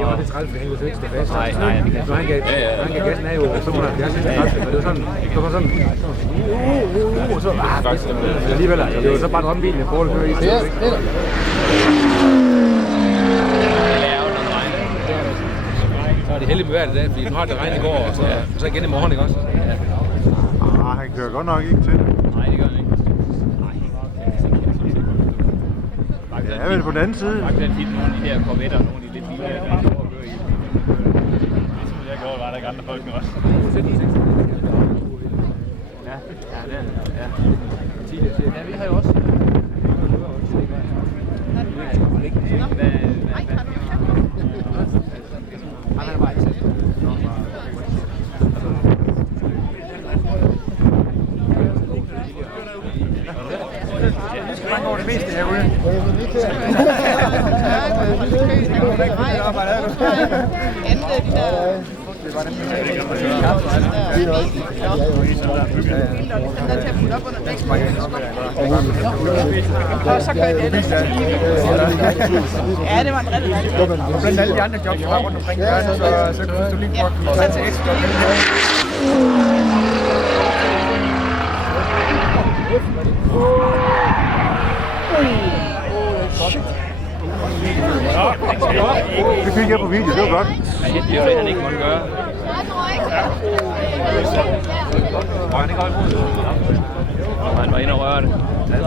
Det var lidt træls, for han kunne ikke stå fast. Nej, det kan så han gav gassen af jo 270 cm. Og det var sådan, og så alligevel, altså, det var så bare drømmebilen, jeg prøvede at køre i. Så er det heldigt med vejret i dag, fordi nu har det regnet i går, og så igen i morgen, ikke også? Ja. Han kører godt nok ikke til det. Nej, det gør han ikke. Det er vel på den anden side. Aktuelt fint nogle af de der Corvetter, nogle af de lidt billigere, der er over at køre i. Det skulle jeg gjort, var der ikke andre folk nu også. Ja, det er det. Ja, vi har jo også. Man går det meste herude. Og så kører det ellers. Ja, det var en relativt. Blandt alle de andre jobs, der var rundt omkring i verden, så kunne du lige prøve at tage til ekstra. Det fik jeg på video, det var godt. Shit, det er jo det, han ikke måtte gøre. Og han ikke holdt mod. Og han var inde og røre det. Nej. Det er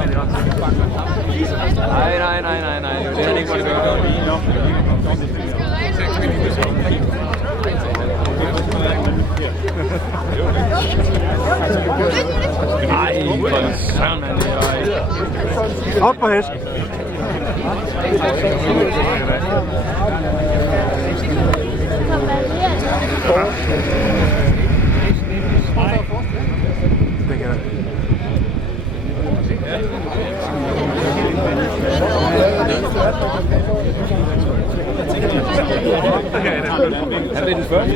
det, han ikke måtte gøre. Ej, for søren, man. Op på hesten. Han blev den første.